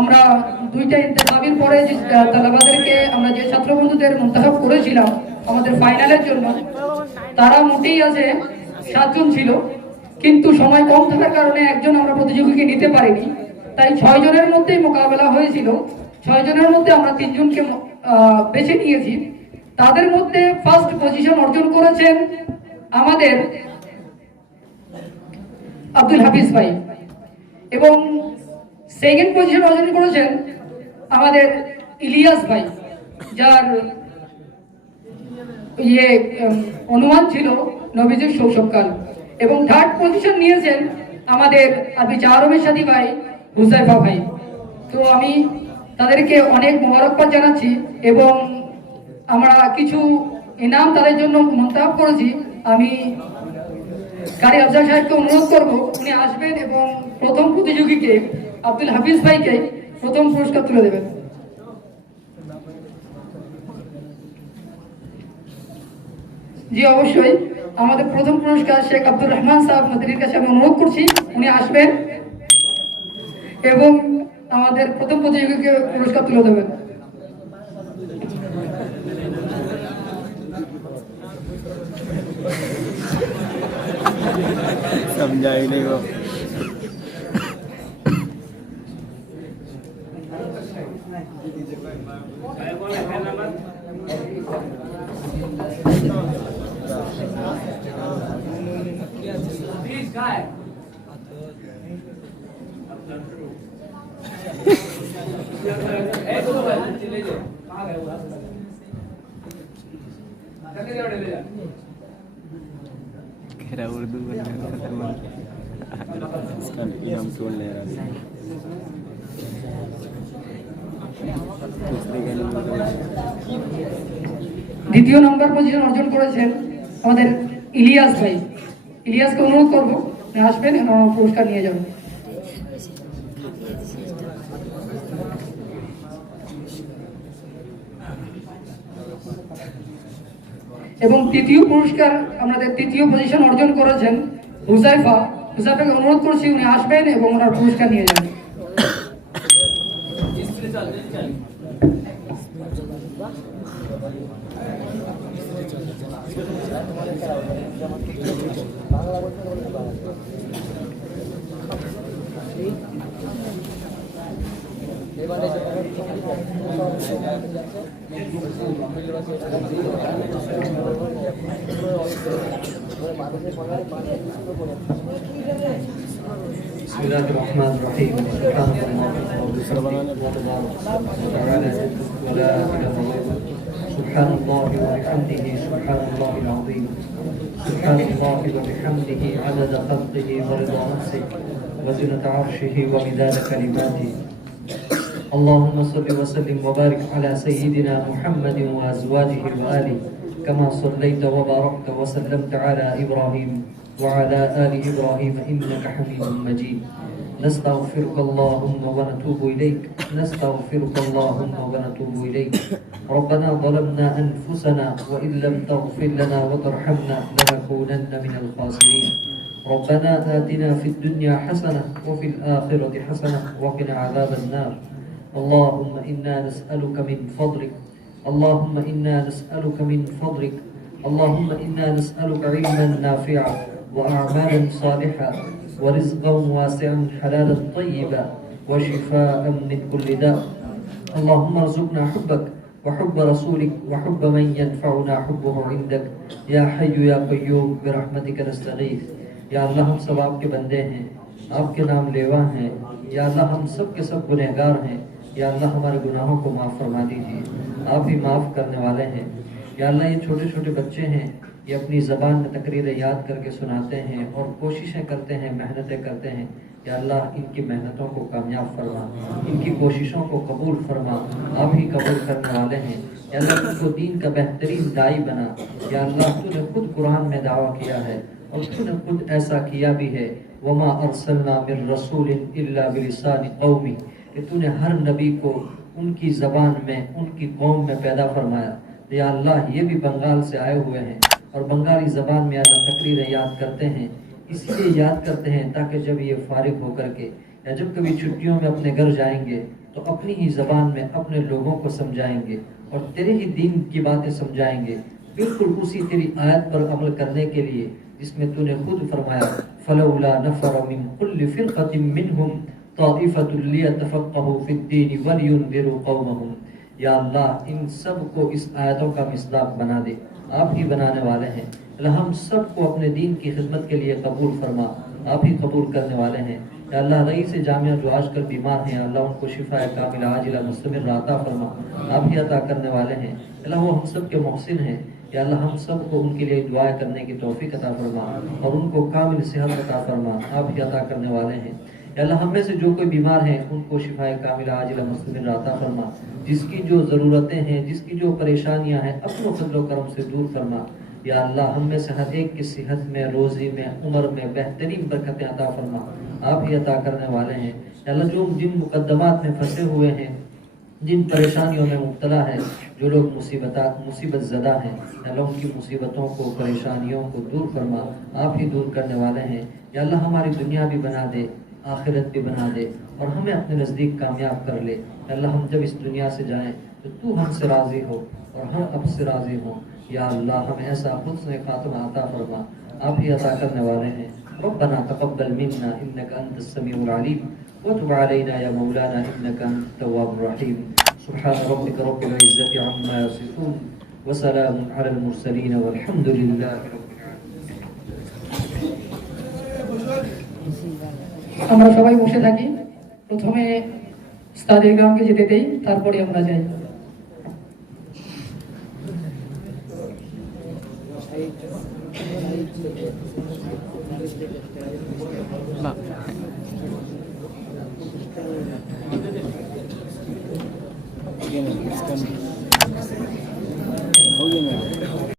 আমরা দুইটা ইন্তেখাবের পরে যে তালেবাদেরকে আমরা যে ছাত্র বন্ধুদের মুন্তাখাব করেছিলাম আমাদের ফাইনালের জন্য, তারা মোটেই আছে 7 জন ছিল, কিন্তু সময় কম থাকার কারণে একজন আমরা প্রতিযোগীকে নিতে পারিনি। তাই 6 জনের মধ্যেই মোকাবেলা হয়েছিল। 6 জনের মধ্যে আমরা 3 জনকে বেছে নিয়েছি। তাদের মধ্যে ফার্স্ট পজিশন অর্জন করেছেন আমাদের আব্দুল হাফিজ ভাই, এবং সেকেন্ড পজিশন অর্জন করেছেন আমাদের ইলিয়াস ভাই, যার অনুমান ছিল নবীজির শৈশবকাল। এবং থার্ড পজিশন নিয়েছেন আমাদের আরবি চারমের সাথী ভাই হুজাইফা ভাই। তো আমি তাদেরকে অনেক মোবারকবাদ জানাচ্ছি এবং আমরা কিছু ইনাম তাদের জন্য মন্তব্য করেছি। আমি কারি আফজাল সাহেবকে অনুরোধ করবো উনি আসবেন এবং প্রথম প্রতিযোগীকে আব্দুল হাফিজ ভাইকে প্রথম পুরস্কার তুলে দেবেন। জি অবশ্যই, আমাদের প্রথম পুরস্কার শেখ আব্দুর রহমান সাহেব মদিনীর কাছে আমি অনুরোধ করছি উনি আসবেন এবং আমাদের প্রথম প্রতিযোগীকে পুরস্কার তুলে দেবেন। समझा ही नहीं वो। खेरा उर्दू इसका इनाम कौन ले रहा है? দ্বিতীয় নম্বর পজিশন অর্জন করেছেন আমাদের ইলিয়াস ভাই। ইলিয়াসকে অনুরোধ করবো আসবেন এবং পুরস্কার নিয়ে যাবেন। এবং তৃতীয় পুরস্কার আমাদের তৃতীয় পজিশন অর্জন করেছেন হুজাইফা। হুজাইফাকে অনুরোধ করছি উনি আসবেন এবং ওনার পুরস্কার নিয়ে যাবেন। बिस्मिल्लाहिर्रहमानिर्रहीम। सुब्हानल्लाहि व बिहम्दिही सुब्हानल्लाहिल अज़ीम। सुब्हानल्लाहि व बिहम्दिही अदद खल्क़िही व रिज़ा नफ्सिही व ज़िनता अर्शिही व मिदाद कलिमातिही। अल्लाहुम्मा सल्लि व सल्लिम व बारिक अला सय्यिदिना मुहम्मदिन व अज़वाजिही व आलिही कमा सल्लैता व बारकता व सल्लमता अला इब्राहीम व अला आलि इब्राहीम इन्नका हमीदुम मजीद। नस्तगफिरुक अल्लाहुम्मा व नतूबु इलैक नस्तगफिरुक अल्लाहुम्मा व नतूबु इलैक। रब्बना ज़लमना अनफुसना व इन लम तग़फिर लना व तरहमना लनकूनन्ना मिनल ख़ासिरीन। रब्बना आतिना फिद दुनिया हसनह व फिल आखिरति हसनह व क़िना अज़ाबन नार। اللهم إنا نسألك من فضلك اللهم إنا نسألك من فضلك اللهم إنا نسألك علما نافعا وأعمالا صالحة ورزقا واسعا حلالا طيبا وشفاء من كل داء. اللهم ارزقنا حبك وحب رسولك وحب من ينفعنا حبه عندك يا حي يا قيوم برحمتك نستغيث। या अल्लाह हम सब आपके बंदे हैं, आपके नाम लेवा हैं। या अल्लाह हम सब के सब गुनहगार हैं। या अल्लाह हमारे गुनाहों को माफ़ फरमा दीजिए, आप ही माफ़ करने वाले हैं। या अल्लाह ये छोटे छोटे बच्चे हैं, ये अपनी ज़बान में तकरीरें याद करके सुनाते हैं और कोशिशें करते हैं, मेहनतें करते हैं। या अल्लाह इनकी मेहनतों को कामयाब फरमा, इनकी कोशिशों को कबूल फरमा, आप ही कबूल करने वाले हैं। या अल्लाह इनको दीन का बेहतरीन दाई बना। या अल्लाह तूने खुद कुरान में दावा किया है और तूने खुद ऐसा किया भी है, वमा अरसलना मिर रसूलिन इल्ला बिलिसानि कौमी, कि तूने हर नबी को उनकी ज़बान में उनकी कौम में पैदा फरमाया। या अल्लाह ये भी बंगाल से आए हुए हैं और बंगाली ज़बान में अल्लाह तकरीरें याद करते हैं, इसलिए याद करते हैं ताकि जब ये फारिग होकर के या जब कभी छुट्टियों में अपने घर जाएंगे तो अपनी ही ज़बान में अपने लोगों को समझाएंगे और तेरे ही दीन की बातें समझाएंगे, बिल्कुल उसी तेरी आयत पर अमल करने के लिए जिसमें तूने खुद फरमाया फलौला नफर मिन कुल्लि फिरक़तिन मिनहुम ताइफ़तुन लियतफ़क़हू फ़िद्दीन वलियुनज़िरू क़ौमहुम। या अल्लाह, इन सब को इस आयतों का मिसदाक बना दे, आप ही बनाने वाले हैं। अल्लाह, हम सब को अपने दीन की खिदमत के लिए कबूल फरमा, आप ही कबूल करने वाले हैं। या अल्लाह, रईस जामिया जो आजकल बीमार हैं, अल्लाह उनको शिफा कामिला आजिला मुस्तमिर अता फरमा, आप ही अता करने वाले हैं। अल्लाह, वो हम सब के मोहसिन हैं। या अल्लाह, हम सब को उनके लिए दुआएं करने की तौफीक अता फरमा और उनको कामिल सेहत अता फरमा, आप ही अता करने वाले हैं। या अल्लाह, हम में से जो कोई बीमार हैं उनको शिफाए कामिला आजिला मुस्तमिर अता फरमा, जिसकी जो ज़रूरतें हैं, जिसकी जो परेशानियां हैं, अपने फजल करम से दूर फरमा। या अल्लाह, हम में से हर एक की सेहत में, रोज़ी में, उम्र में बेहतरीन बरकतें अता फरमा, आप ही अता करने वाले हैं। या अल्लाह, जो जिन मुकद्दमात में फंसे हुए हैं, जिन परेशानियों में मुब्तला है, जो लोग मुसीबत ज़दा हैं, अल्लाह उनकी मुसीबतों को, परेशानियों को दूर फरमा, आप ही दूर करने वाले हैं। या अल्लाह, हमारी दुनिया भी बना दे, आखिरत भी बना दे और हमें अपने नज़दीक कामयाब कर ले। अल्लाह, हम जब इस दुनिया से जाएं तो तू हमसे राज़ी हो और हम अब से राज़ी हों। या अल्लाह, हमें ऐसा हुस्न खातिमा अता फरमा, आप ही अता करने वाले हैं। रब्बना तक़ब्बल मिन्ना इन्नका अंतस समीउल अलीम व तुब अलैना या मौलाना इन्नका अंतत तव्वाबुर रहीम। सुब्हान रब्बिका रब्बिल इज़्ज़ति अम्मा यसिफून व सलामुन अलल मुरसलीन वल्हम्दुलिल्लाहि रब्बिल আমরা সবাই বসে থাকি। প্রথমে স্তাদের গ্রামকে যেতে দেই, তারপরে আমরা যাই। বাহ। Again, it's